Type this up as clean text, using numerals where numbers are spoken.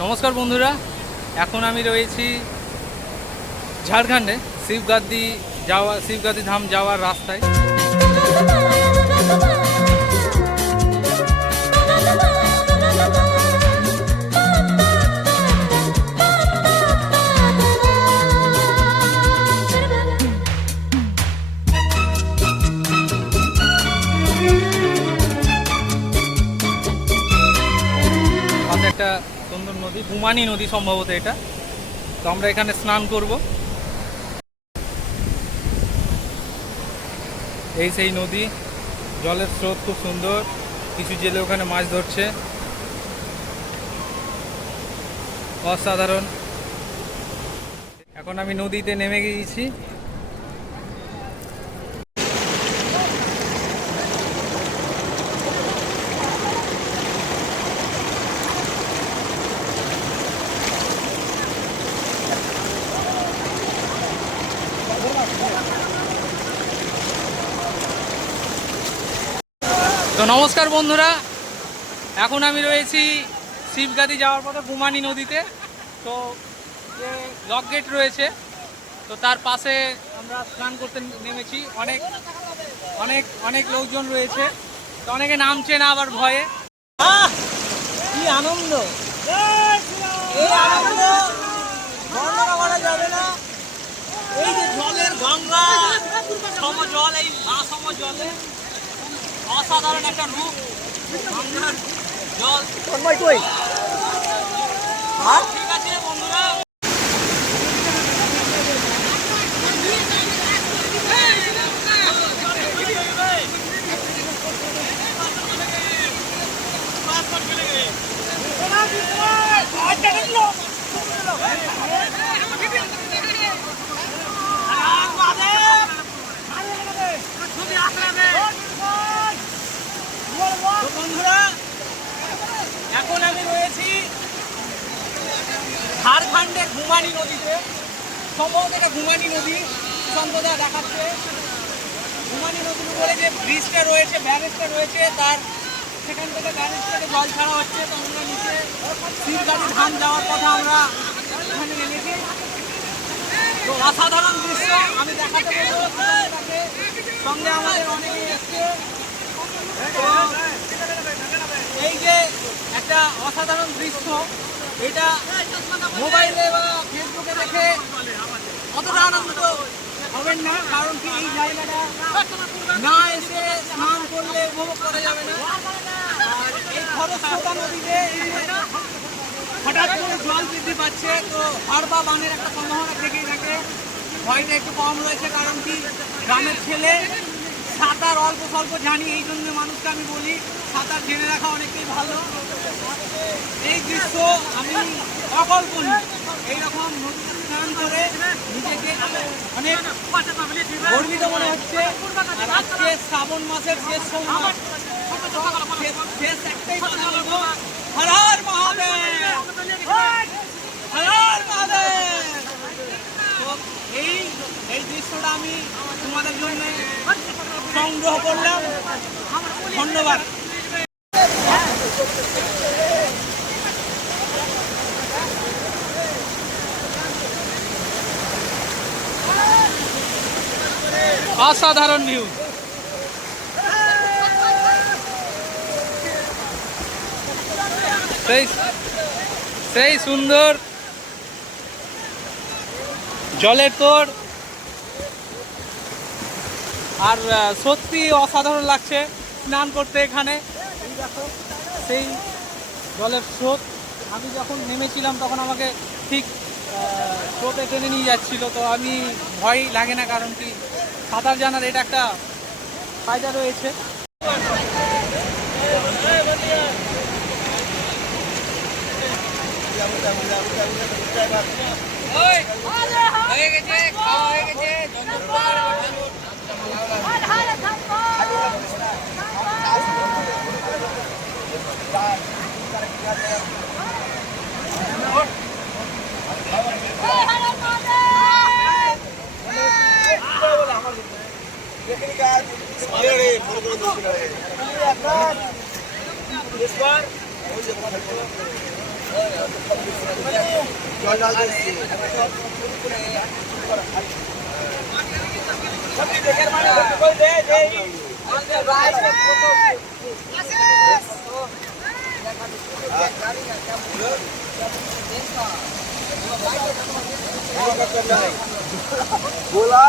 নমস্কার বন্ধুরা, এখন আমি রয়েছি ঝাড়খণ্ডে শিবগাদি ধাম যাওয়ার রাস্তায়। পাশে একটা সুন্দর নদী, বুমানি নদী সম্ভবত এটা। তো আমরা এখানে স্নান করব। এই সেই নদী, জলের স্রোত খুব সুন্দর, কিছু জেলে ওখানে মাছ ধরছে, অসাধারণ। এখন আমি নদীতে নেমে গিয়েছি। তো নমস্কার বন্ধুরা, এখন আমি রয়েছি শিবগাদি যাওয়ার পথে বুমানি নদীতে। তো যে লক গেট রয়েছে, তো তার পাশে আমরা স্নান করতে নেমেছি। অনেক অনেক অনেক লোকজন রয়েছে, তো অনেকে নামছে না আবার ভয়ে। কি আনন্দ! এই আনন্দ বর্ণনা করা যাবে না। এই যে জলের গঙ্গা সমজল, এই সমজলে অসাধারণ একটা রূপ। গঙ্গার জল ঠিক আছে বন্ধুরা। বন্ধুরা, এখন আমি রয়েছি ঝাড়খণ্ডের বুমানি নদীতে। সম্ভবত এটা বুমানি নদী, সম্প্রদায় দেখাচ্ছে। বুমানি নদীর উপরে যে ব্রিজটা রয়েছে, ব্যারেজটা রয়েছে, তার সেখান থেকে ব্যারেজ থেকে জল ছাড়া হচ্ছে। তো আমরা নিচে শিবগাদি ধাম যাওয়ার কথা আমরা এখানে নেমেছি। তো অসাধারণ দৃশ্য আমি দেখাতে বলবো আপনাদেরকে। সঙ্গে আমাদের অনেকেই এসছে। এই যে একটা অসাধারণ দৃশ্য, এটা মোবাইলে বা ফেসবুকে দেখে অতটা আনন্দিত হবেন না, কারণ কি এই জায়গাটা না এসে স্নান করলে উপভোগ করা যাবে না। আর এই খরস্রোতা নদীতে হঠাৎ করে জল বৃদ্ধি পাচ্ছে, তো হাড় বা বানের একটা সম্ভাবনা থেকেই থাকে। ভয়টা একটু কম রয়েছে, কারণ কি গ্রামের ছেলে, সাঁতার অল্প স্বল্প জানি, এই জন্য মানুষকে আমি বলি সাঁতার জেনে রাখা অনেকটাই ভালো। এই দৃশ্য আমি অকল্পনীয়। এইরকম নদীতে স্নান করে নিজেকে অনেক গর্বিত মনে হচ্ছে। আর আজকে শ্রাবণ মাসের শেষ সময়, শেষ একটাই কথা বলবো, হর হর মহাদেব, হর হর মহাদেব। তো এই দৃশ্যটা আমি তোমাদের জন্য সংগ্রহ করলাম। ধন্যবাদ। অসাধারণ ভিউ। সেই সুন্দর জলের তোড়, আর সত্যি অসাধারণ লাগছে স্নান করতে এখানে। এই দেখো সেই জলের স্রোত। আমি যখন নেমেছিলাম তখন আমাকে ঠিক স্রোতে টেনে নিয়ে যাচ্ছিল। তো আমি ভয় লাগে না, কারণ কি সাঁতার জানার এটা একটা ফায়দা রয়েছে। হয়ে গেছে, খাওয়া হয়ে গেছে। बोला